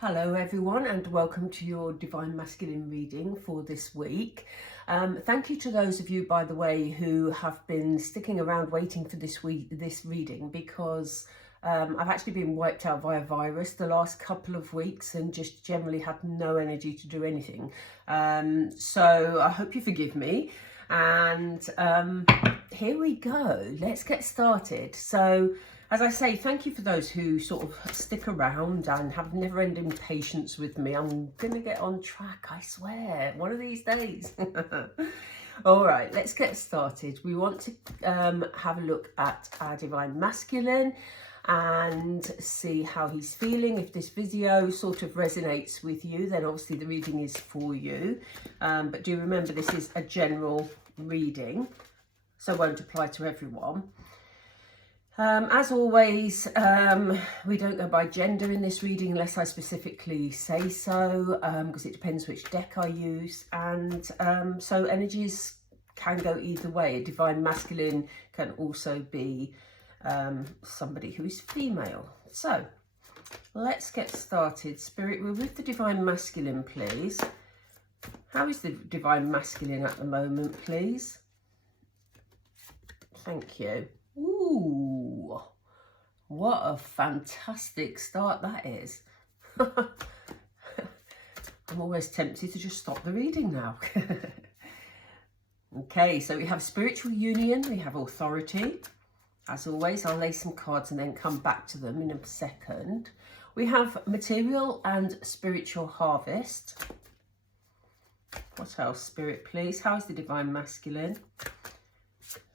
Hello everyone, and welcome to your Divine Masculine reading for this week. Thank you to those of you, by the way, who have been sticking around waiting for this reading, because I've actually been wiped out by a virus the last couple of weeks and just generally had no energy to do anything. So I hope you forgive me. And here we go. Let's get started. So, as I say, thank you for those who sort of stick around and have never-ending patience with me. I'm going to get on track, I swear, one of these days. All right, let's get started. We want to have a look at our Divine Masculine and see how he's feeling. If this video sort of resonates with you, then obviously the reading is for you. But do remember, this is a general reading, so it won't apply to everyone. As always, we don't go by gender in this reading unless I specifically say so, because it depends which deck I use. And so energies can go either way. A Divine Masculine can also be somebody who is female. So let's get started. Spirit, we're with the Divine Masculine, please. How is the Divine Masculine at the moment, please? Thank you. Ooh, what a fantastic start that is. I'm almost tempted to just stop the reading now. Okay, so we have spiritual union, we have authority. As always, I'll lay some cards and then come back to them in a second. We have material and spiritual harvest. What else, Spirit, please? How is the Divine Masculine?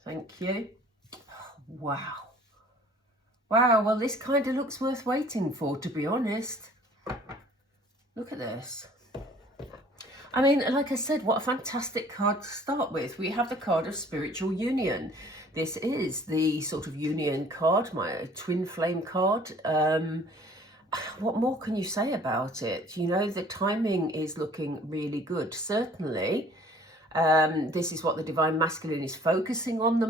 Thank you. Wow. Wow, well, this kind of looks worth waiting for, to be honest. Look at this. I mean, like I said, what a fantastic card to start with. We have the card of spiritual union. This is the sort of union card, my twin flame card. What more can you say about it? You know, the timing is looking really good, certainly. This is what the Divine Masculine is focusing on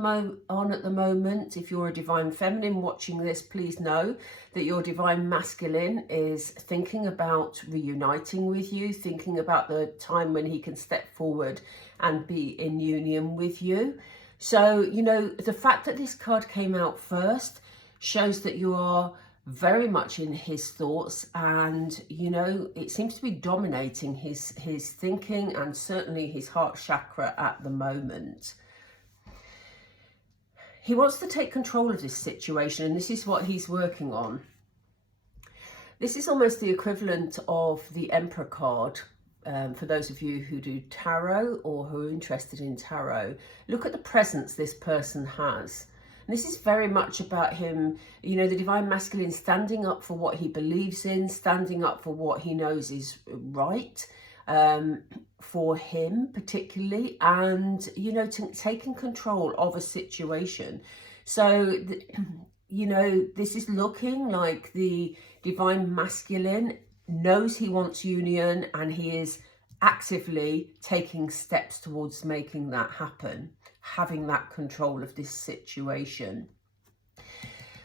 at the moment. If you're a Divine Feminine watching this, please know that your Divine Masculine is thinking about reuniting with you, thinking about the time when he can step forward and be in union with you. So, you know, the fact that this card came out first shows that you are very much in his thoughts, and you know, it seems to be dominating his thinking and certainly his heart chakra at the moment. He wants to take control of this situation, and this is what he's working on. This is almost the equivalent of the Emperor card. For those of you who do tarot or who are interested in tarot, look at the presence this person has. And this is very much about him, you know, the Divine Masculine standing up for what he believes in, standing up for what he knows is right for him particularly, and, you know, taking control of a situation. So, you know, this is looking like the Divine Masculine knows he wants union, and he is actively taking steps towards making that happen, having that control of this situation.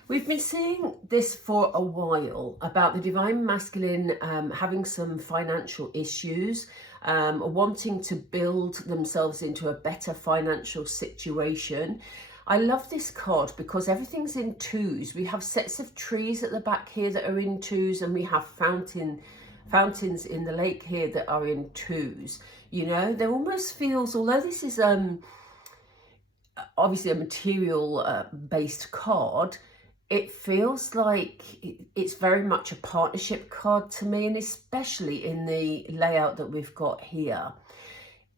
We've been seeing this for a while about the Divine Masculine having some financial issues, wanting to build themselves into a better financial situation. I love this card because everything's in twos. We have sets of trees at the back here that are in twos, and we have fountains in the lake here that are in twos. You know, there almost feels, although this is obviously a material based card, it feels like it's very much a partnership card to me, and especially in the layout that we've got here.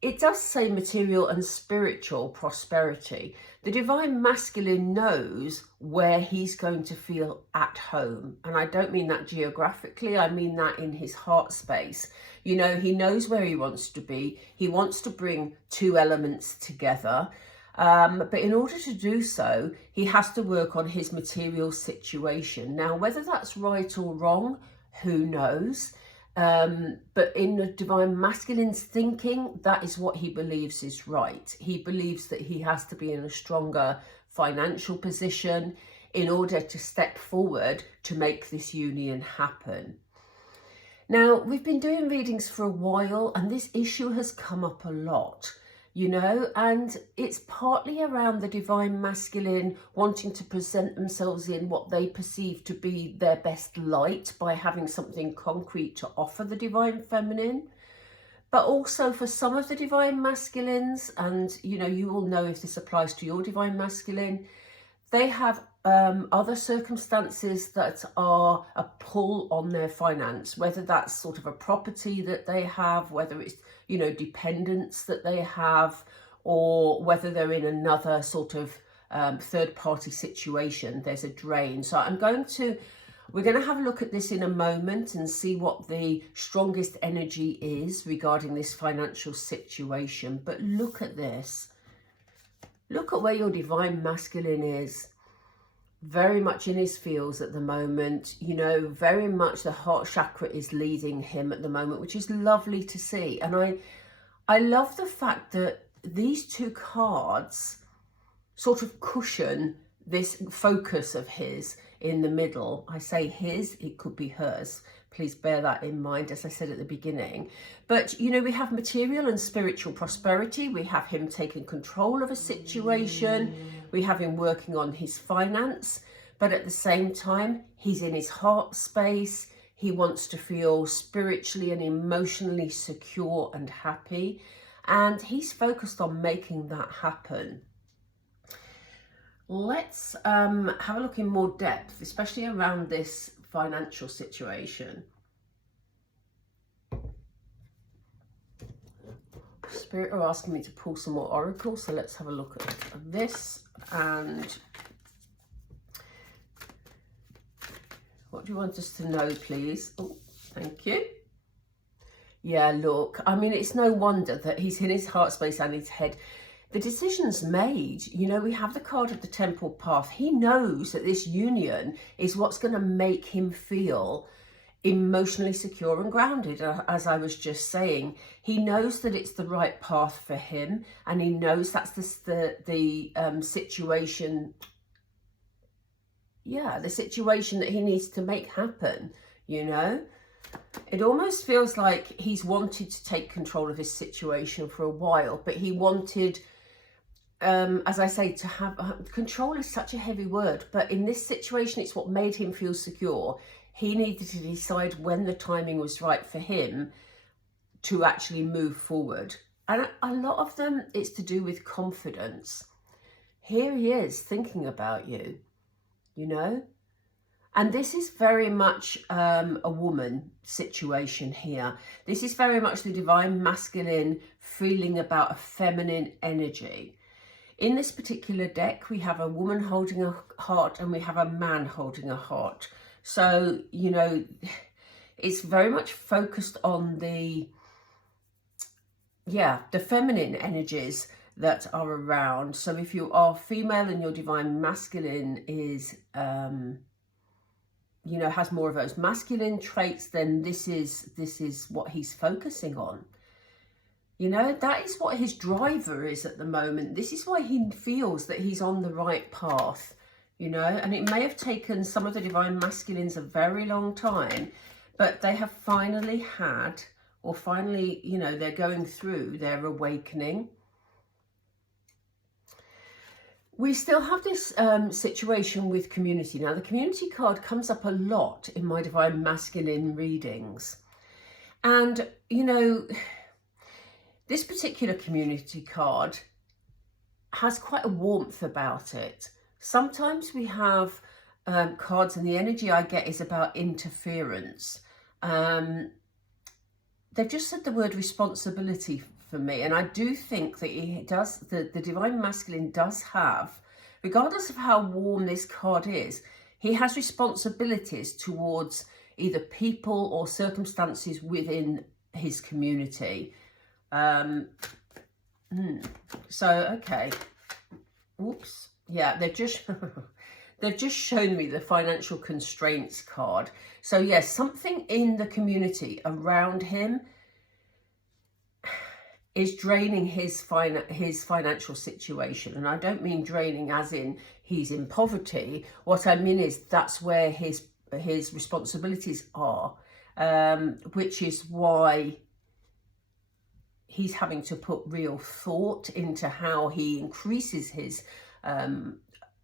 It does say material and spiritual prosperity. The Divine Masculine knows where he's going to feel at home. And I don't mean that geographically, I mean that in his heart space. You know, he knows where he wants to be. He wants to bring two elements together. But in order to do so, he has to work on his material situation. Now, whether that's right or wrong, who knows? But in the Divine Masculine's thinking, that is what he believes is right. He believes that he has to be in a stronger financial position in order to step forward to make this union happen. Now, we've been doing readings for a while and this issue has come up a lot, you know, and it's partly around the divine masculine wanting to present themselves in what they perceive to be their best light by having something concrete to offer the divine feminine. But also for some of the divine masculines, and you know, you all know if this applies to your divine masculine, they have other circumstances that are a pull on their finance, whether that's sort of a property that they have, whether it's, you know, dependents that they have, or whether they're in another sort of third party situation. There's a drain. So we're going to have a look at this in a moment and see what the strongest energy is regarding this financial situation. But look at this. Look at where your divine masculine is. Very much in his feels at the moment. You know, very much the heart chakra is leading him at the moment, which is lovely to see. And I love the fact that these two cards sort of cushion this focus of his in the middle. I say his, it could be hers. Please bear that in mind, as I said at the beginning. But, you know, we have material and spiritual prosperity. We have him taking control of a situation. We have him working on his finance. But at the same time, he's in his heart space. He wants to feel spiritually and emotionally secure and happy. And he's focused on making that happen. Let's have a look in more depth, especially around this financial situation. Spirit are asking me to pull some more oracles, so let's have a look at this. And what do you want us to know, please? Oh, thank you. Yeah, look, I mean, it's no wonder that he's in his heart space and his head. The decision's made. You know, we have the card of the temple path. He knows that this union is what's going to make him feel emotionally secure and grounded, as I was just saying. He knows that it's the right path for him, and he knows that's the situation. Yeah, the situation that he needs to make happen, you know. It almost feels like he's wanted to take control of his situation for a while, but he wanted, as I say, to have control is such a heavy word, but in this situation, it's what made him feel secure. He needed to decide when the timing was right for him to actually move forward. And a lot of them, it's to do with confidence. Here he is thinking about you, you know. And this is very much a woman situation here. This is very much the divine masculine feeling about a feminine energy. In this particular deck, we have a woman holding a heart and we have a man holding a heart. So, you know, it's very much focused on the feminine energies that are around. So if you are female and your divine masculine is, you know, has more of those masculine traits, then this is what he's focusing on. You know, that is what his driver is at the moment. This is why he feels that he's on the right path, you know, and it may have taken some of the divine masculines a very long time, but they have finally had, or finally, you know, they're going through their awakening. We still have this situation with community. Now, the community card comes up a lot in my divine masculine readings. And, you know, this particular community card has quite a warmth about it. Sometimes we have cards and the energy I get is about interference. They've just said the word responsibility for me, and I do think that he does, the divine masculine does have, regardless of how warm this card is, he has responsibilities towards either people or circumstances within his community. So, okay. Oops. Yeah, they've just shown me the financial constraints card. So yes, something in the community around him is draining his financial situation. And I don't mean draining as in he's in poverty. What I mean is that's where his responsibilities are. which is why he's having to put real thought into how he increases his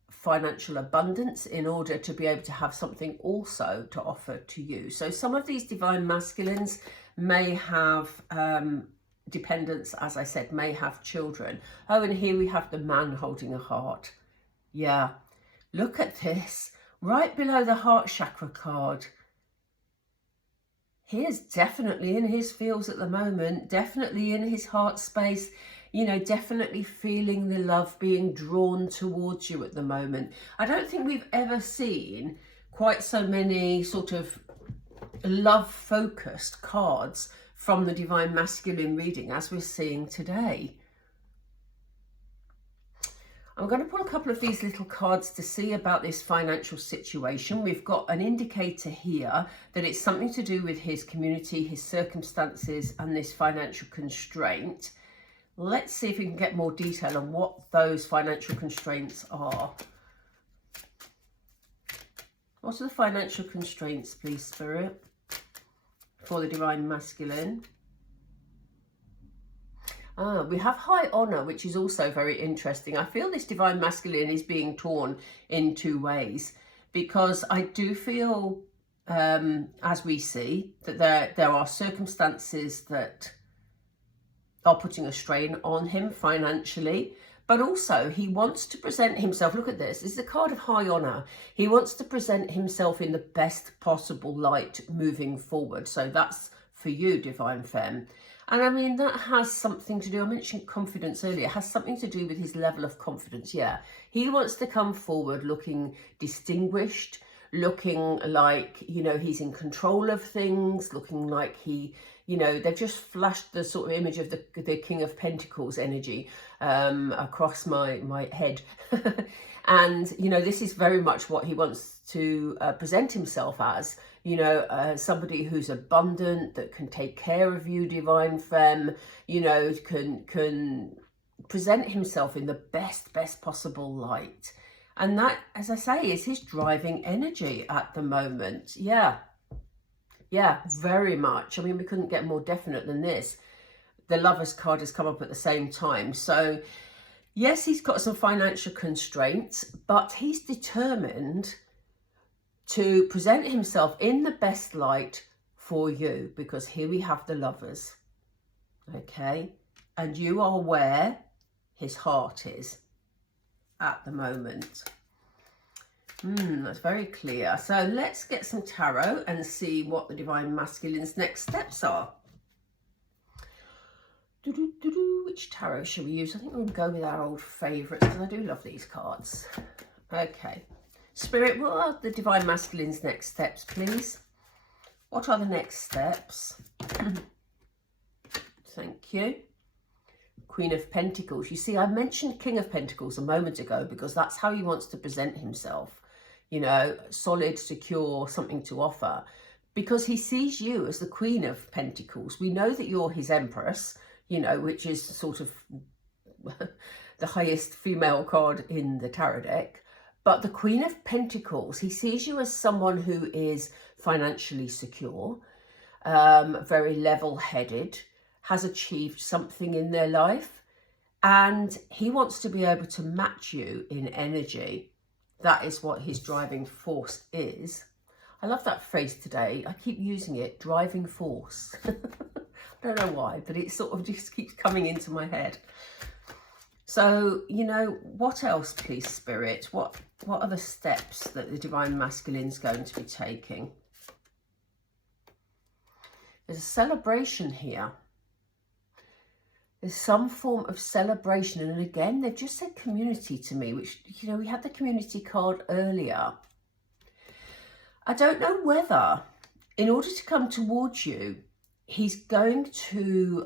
financial abundance in order to be able to have something also to offer to you. So some of these divine masculines may have dependents, as I said, may have children. Oh, and here we have the man holding a heart. Yeah, look at this. Right below the heart chakra card. He is definitely in his feels at the moment, definitely in his heart space, you know, definitely feeling the love being drawn towards you at the moment. I don't think we've ever seen quite so many sort of love-focused cards from the Divine Masculine reading as we're seeing today. I'm going to pull a couple of these little cards to see about this financial situation. We've got an indicator here that it's something to do with his community, his circumstances, and this financial constraint. Let's see if we can get more detail on what those financial constraints are. What are the financial constraints, please, Spirit, for the Divine Masculine? We have high honor, which is also very interesting. I feel this Divine Masculine is being torn in two ways, because I do feel, as we see, that there are circumstances that are putting a strain on him financially, but also he wants to present himself. Look at this. This is a card of high honor. He wants to present himself in the best possible light moving forward. So that's for you, Divine Femme. And I mean, that has something to do, I mentioned confidence earlier, it has something to do with his level of confidence. Yeah, he wants to come forward looking distinguished, looking like, you know, he's in control of things, looking like he, you know, they've just flashed the sort of image of the King of Pentacles energy across my head. And, you know, this is very much what he wants to present himself as, you know, somebody who's abundant, that can take care of you, Divine Femme, you know, can present himself in the best possible light. And that, as I say, is his driving energy at the moment. Yeah, very much. I mean, we couldn't get more definite than this. The Lover's card has come up at the same time. So yes, he's got some financial constraints, but he's determined to present himself in the best light for you, because here we have the Lovers, okay? And you are where his heart is at the moment. That's very clear. So let's get some tarot and see what the Divine Masculine's next steps are. Which tarot should we use? I think we'll go with our old favourites, because I do love these cards. Okay. Spirit, what are the Divine Masculine's next steps, please? What are the next steps? Thank you. Queen of Pentacles. You see, I mentioned King of Pentacles a moment ago because that's how he wants to present himself. You know, solid, secure, something to offer. Because he sees you as the Queen of Pentacles. We know that you're his Empress, you know, which is sort of the highest female card in the tarot deck. But the Queen of Pentacles, he sees you as someone who is financially secure, very level-headed, has achieved something in their life, and he wants to be able to match you in energy. That is what his driving force is. I love that phrase today. I keep using it, driving force. I don't know why, but it sort of just keeps coming into my head. So, you know, what else, please, Spirit? What are the steps that the Divine Masculine is going to be taking? There's a celebration here. There's some form of celebration. And again, they've just said community to me, which, you know, we had the community card earlier. I don't know whether, in order to come towards you, he's going to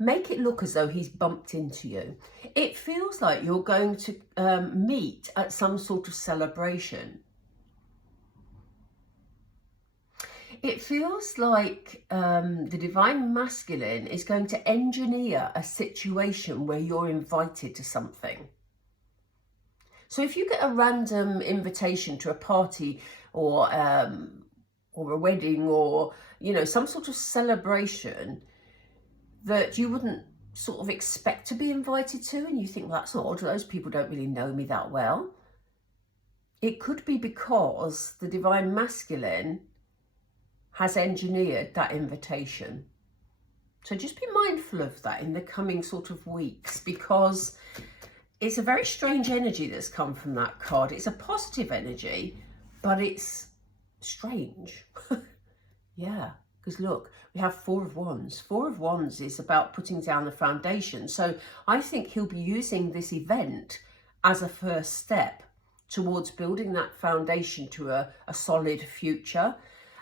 make it look as though he's bumped into you. It feels like you're going to meet at some sort of celebration. It feels like the Divine Masculine is going to engineer a situation where you're invited to something. So if you get a random invitation to a party or a wedding, or, you know, some sort of celebration that you wouldn't sort of expect to be invited to, and you think, well, that's odd, those people don't really know me that well. It could be because the divine masculine has engineered that invitation. So just be mindful of that in the coming sort of weeks, because it's a very strange energy that's come from that card. It's a positive energy, but it's strange. Yeah, because look, we have Four of Wands. Four of Wands is about putting down the foundation. So I think he'll be using this event as a first step towards building that foundation to a solid future.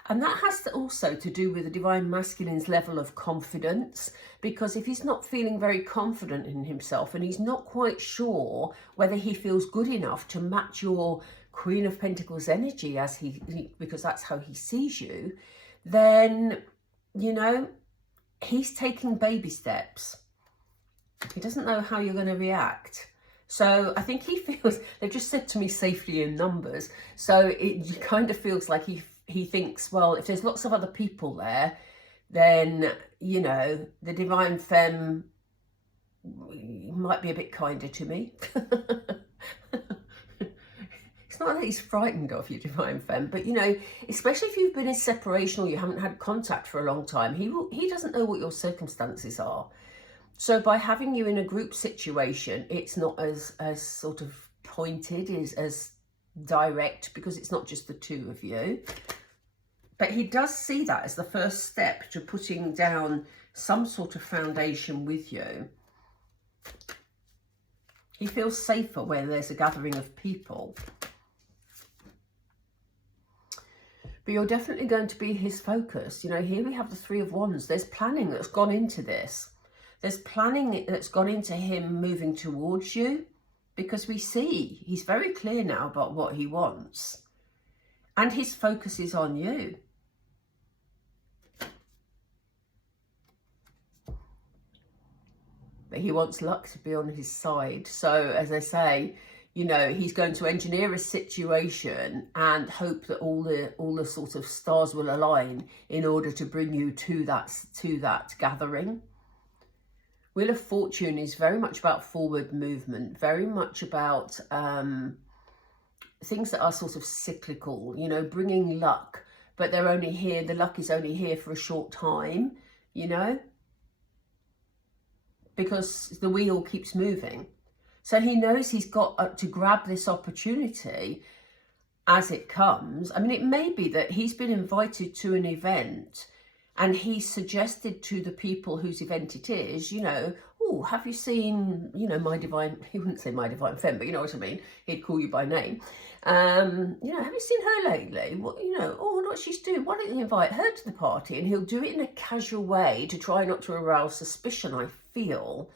And that has to also to do with the divine masculine's level of confidence, because if he's not feeling very confident in himself and he's not quite sure whether he feels good enough to match your Queen of Pentacles energy as because that's how he sees you, then, you know, he's taking baby steps. He doesn't know how you're going to react. So I think he feels, they've just said to me safety in numbers. So it kind of feels like he thinks, well, if there's lots of other people there, then, you know, the divine femme might be a bit kinder to me. It's not that he's frightened of you, divine femme, but, you know, especially if you've been in separation or you haven't had contact for a long time, he doesn't know what your circumstances are. So by having you in a group situation, it's not as sort of pointed, as direct, because it's not just the two of you. But he does see that as the first step to putting down some sort of foundation with you. He feels safer where there's a gathering of people. But you're definitely going to be his focus. You know, here we have the Three of Wands. There's planning that's gone into this. There's planning that's gone into him moving towards you, because we see he's very clear now about what he wants. And his focus is on you. But he wants luck to be on his side. So, as I say, you know, he's going to engineer a situation and hope that all the sort of stars will align in order to bring you to that gathering. Wheel of Fortune is very much about forward movement, very much about things that are sort of cyclical, you know, bringing luck, but they're only here, the luck is only here for a short time, you know, because the wheel keeps moving. So he knows he's got to grab this opportunity as it comes. I mean, it may be that he's been invited to an event and he suggested to the people whose event it is, you know, oh, have you seen, you know, my divine, he wouldn't say my divine femme, but you know what I mean? He'd call you by name. You know, have you seen her lately? What, you know, oh, what she's doing? Why don't you invite her to the party? And he'll do it in a casual way to try not to arouse suspicion, I feel.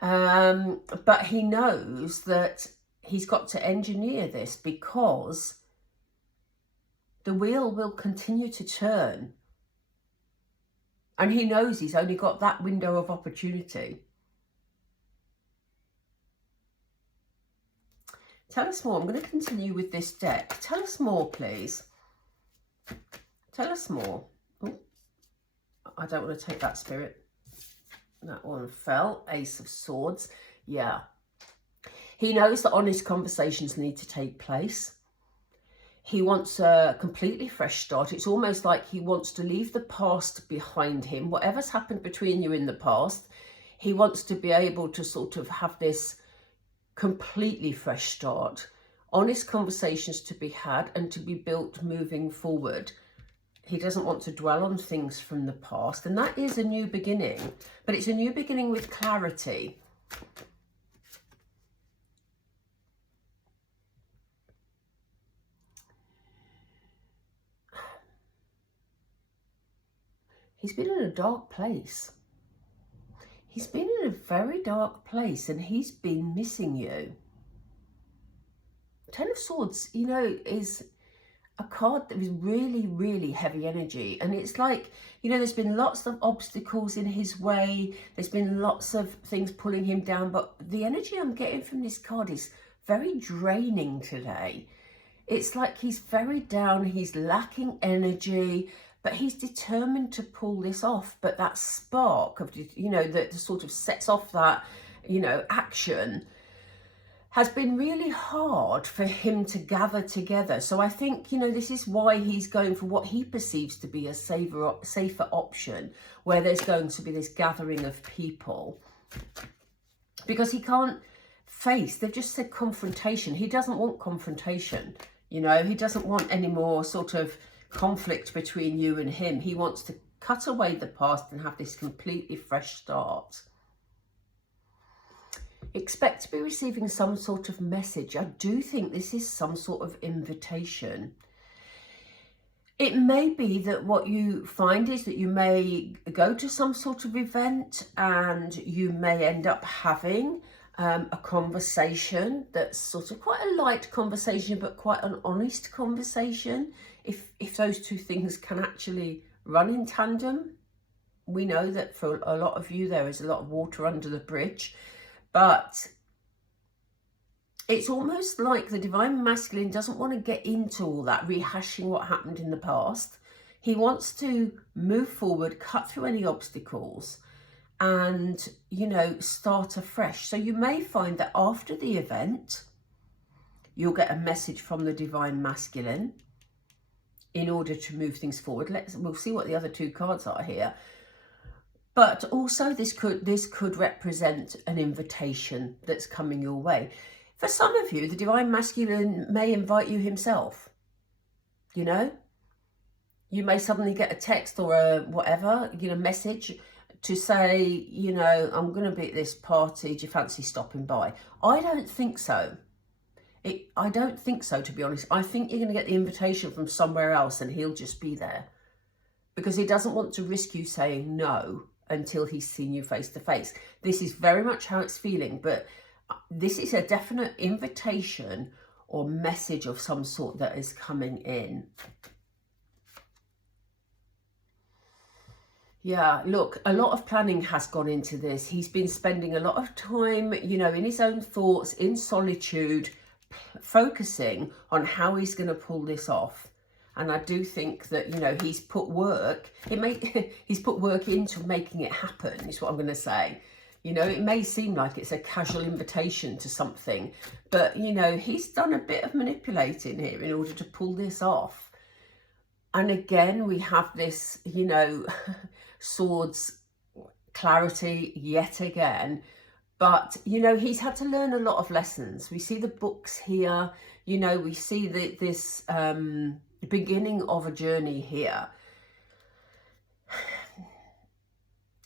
But he knows that he's got to engineer this because the wheel will continue to turn. And he knows he's only got that window of opportunity. Tell us more. I'm going to continue with this deck. Tell us more, please. Tell us more. Oh, I don't want to take that, Spirit. That one fell. Ace of Swords. Yeah. He knows that honest conversations need to take place. He wants a completely fresh start. It's almost like he wants to leave the past behind him. Whatever's happened between you in the past, he wants to be able to sort of have this completely fresh start. Honest conversations to be had and to be built moving forward. He doesn't want to dwell on things from the past. And that is a new beginning. But it's a new beginning with clarity. He's been in a dark place. He's been in a very dark place and he's been missing you. Ten of Swords, you know, is a card that is really, really heavy energy. And it's like, you know, there's been lots of obstacles in his way. There's been lots of things pulling him down. But the energy I'm getting from this card is very draining today. It's like he's very down, he's lacking energy, but he's determined to pull this off. But that spark of, you know, that sort of sets off that, you know, action has been really hard for him to gather together. So I think, you know, this is why he's going for what he perceives to be a safer option, where there's going to be this gathering of people, because he can't face, they've just said confrontation. He doesn't want confrontation, you know, he doesn't want any more sort of conflict between you and him. He wants to cut away the past and have this completely fresh start. Expect to be receiving some sort of message. I do think this is some sort of invitation. It may be that what you find is that you may go to some sort of event and you may end up having a conversation that's sort of quite a light conversation, but quite an honest conversation. If those two things can actually run in tandem. We know that for a lot of you, there is a lot of water under the bridge. But it's almost like the divine masculine doesn't want to get into all that, rehashing what happened in the past. He wants to move forward, cut through any obstacles and, you know, start afresh. So you may find that after the event, you'll get a message from the divine masculine in order to move things forward. We'll see what the other two cards are here. But also this could represent an invitation that's coming your way. For some of you, the divine masculine may invite you himself. You know, you may suddenly get a text or a whatever, you know, message to say, you know, I'm going to be at this party. Do you fancy stopping by? I don't think so. I don't think so, to be honest. I think you're going to get the invitation from somewhere else and he'll just be there. Because he doesn't want to risk you saying no until he's seen you face to face. This is very much how it's feeling, but this is a definite invitation or message of some sort that is coming in. Yeah, look, a lot of planning has gone into this. He's been spending a lot of time, you know, in his own thoughts, in solitude, focusing on how he's going to pull this off. And I do think that, you know, he's put work, he's put work into making it happen, is what I'm going to say. You know, it may seem like it's a casual invitation to something, but, you know, he's done a bit of manipulating here in order to pull this off. And again, we have this, you know, swords clarity yet again. But, you know, he's had to learn a lot of lessons. We see the books here, you know, we see this beginning of a journey here.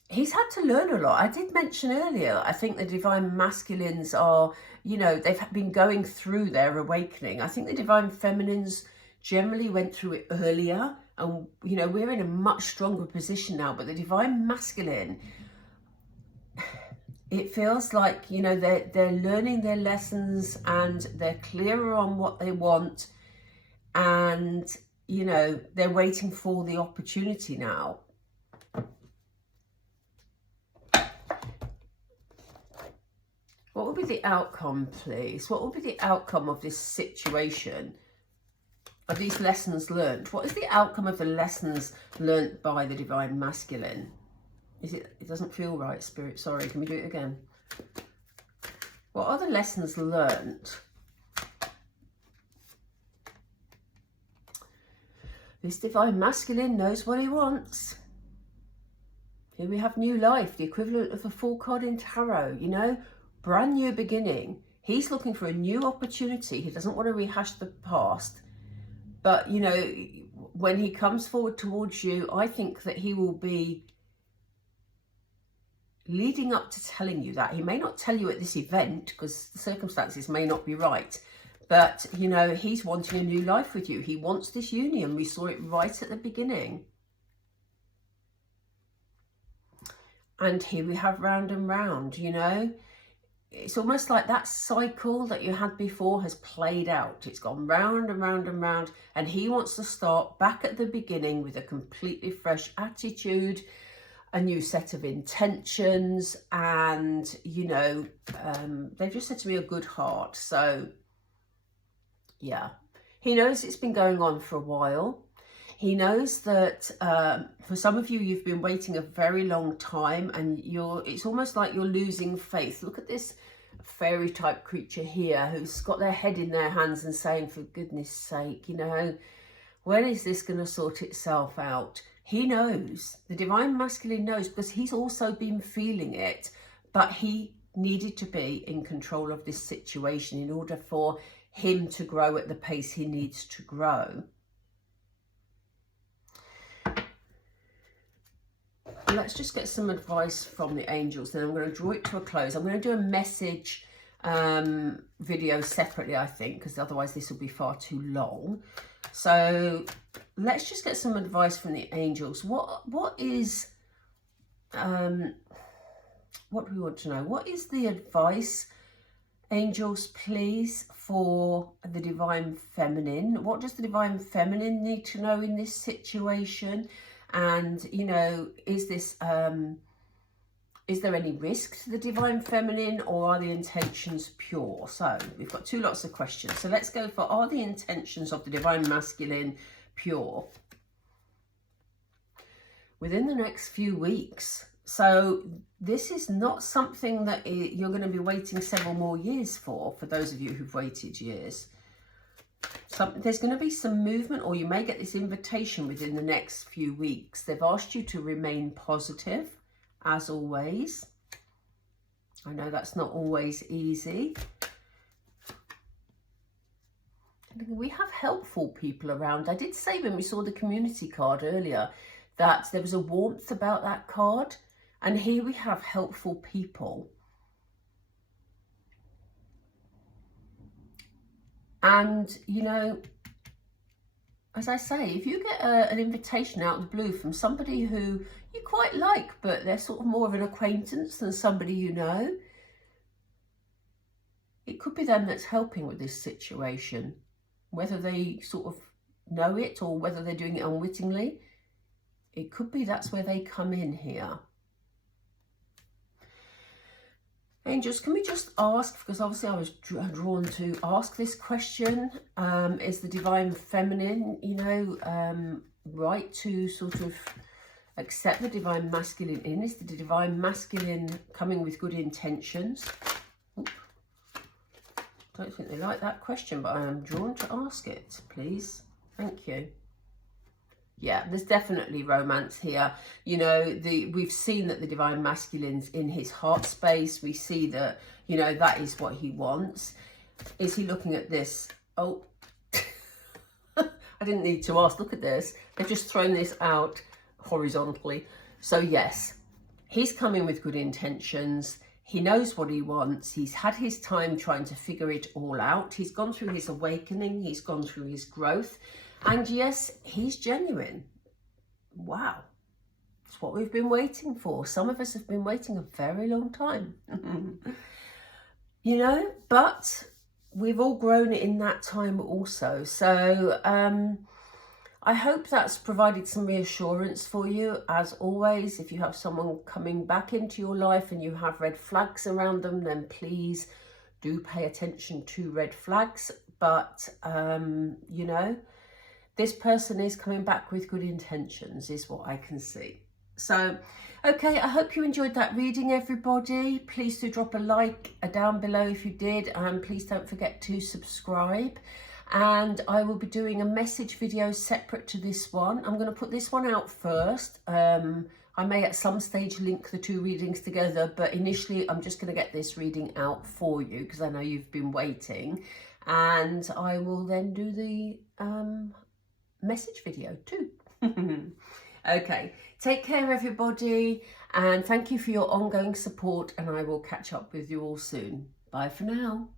He's had to learn a lot. I did mention earlier, I think the divine masculines are, you know, they've been going through their awakening. I think the divine feminines generally went through it earlier. And, you know, we're in a much stronger position now. But the divine masculine, it feels like, you know, they're learning their lessons and they're clearer on what they want. And, you know, they're waiting for the opportunity now. What would be the outcome, please? What would be the outcome of this situation? Of these lessons learned? What is the outcome of the lessons learnt by the divine masculine? It doesn't feel right, Spirit. Sorry, can we do it again? What are the lessons learnt? This divine masculine knows what he wants. Here we have new life, the equivalent of the Fool card in tarot, you know, brand new beginning. He's looking for a new opportunity. He doesn't want to rehash the past. But, you know, when he comes forward towards you, I think that he will be leading up to telling you that. He may not tell you at this event because the circumstances may not be right. But, you know, he's wanting a new life with you. He wants this union. We saw it right at the beginning. And here we have round and round, you know. It's almost like that cycle that you had before has played out. It's gone round and round and round. And he wants to start back at the beginning with a completely fresh attitude, a new set of intentions. And, you know, they've just said to me a good heart. So, yeah, He knows it's been going on for a while. He knows that for some of you, you've been waiting a very long time, and it's almost like you're losing faith. Look at this fairy type creature here who's got their head in their hands and saying, for goodness sake, you know, when is this going to sort itself out? He knows, the divine masculine knows, because he's also been feeling it, but he needed to be in control of this situation in order for him to grow at the pace he needs to grow. Let's just get some advice from the angels, then I'm going to draw it to a close. I'm going to do a message video separately, I think, because otherwise this will be far too long. So let's just get some advice from the angels. What is what do we want to know? What is the advice, angels, please, for the divine feminine? What does the divine feminine need to know in this situation? And, you know, is this, is there any risk to the divine feminine, or are the intentions pure? So we've got two lots of questions. So let's go for, are the intentions of the divine masculine pure? Within the next few weeks. So this is not something that you're going to be waiting several more years for those of you who've waited years. There's going to be some movement, or you may get this invitation within the next few weeks. They've asked you to remain positive, as always. I know that's not always easy. We have helpful people around. I did say when we saw the community card earlier that there was a warmth about that card. And here we have helpful people. And, you know, as I say, if you get an invitation out of the blue from somebody who you quite like, but they're sort of more of an acquaintance than somebody you know, it could be them that's helping with this situation. Whether they sort of know it or whether they're doing it unwittingly, it could be that's where they come in here. Angels, can we just ask, because obviously I was drawn to ask this question, is the divine feminine, you know, right to sort of accept the divine masculine in? Is the divine masculine coming with good intentions? Oop. Don't think they like that question, but I am drawn to ask it, please. Thank you. Yeah, there's definitely romance here. You know, we've seen that the divine masculine's in his heart space. We see that, you know, that is what he wants. Is he looking at this? Oh, I didn't need to ask. Look at this. They've just thrown this out horizontally. So yes, he's coming with good intentions. He knows what he wants. He's had his time trying to figure it all out. He's gone through his awakening. He's gone through his growth. And yes, he's genuine. Wow. It's what we've been waiting for. Some of us have been waiting a very long time. You know, but we've all grown in that time also. So I hope that's provided some reassurance for you. As always, if you have someone coming back into your life and you have red flags around them, then please do pay attention to red flags. But, you know, this person is coming back with good intentions, is what I can see. So, okay, I hope you enjoyed that reading, everybody. Please do drop a like down below if you did, and please don't forget to subscribe. And I will be doing a message video separate to this one. I'm going to put this one out first. I may at some stage link the two readings together, but initially I'm just going to get this reading out for you because I know you've been waiting. And I will then do the message video too. Okay, take care everybody, and thank you for your ongoing support, and I will catch up with you all soon. Bye for now.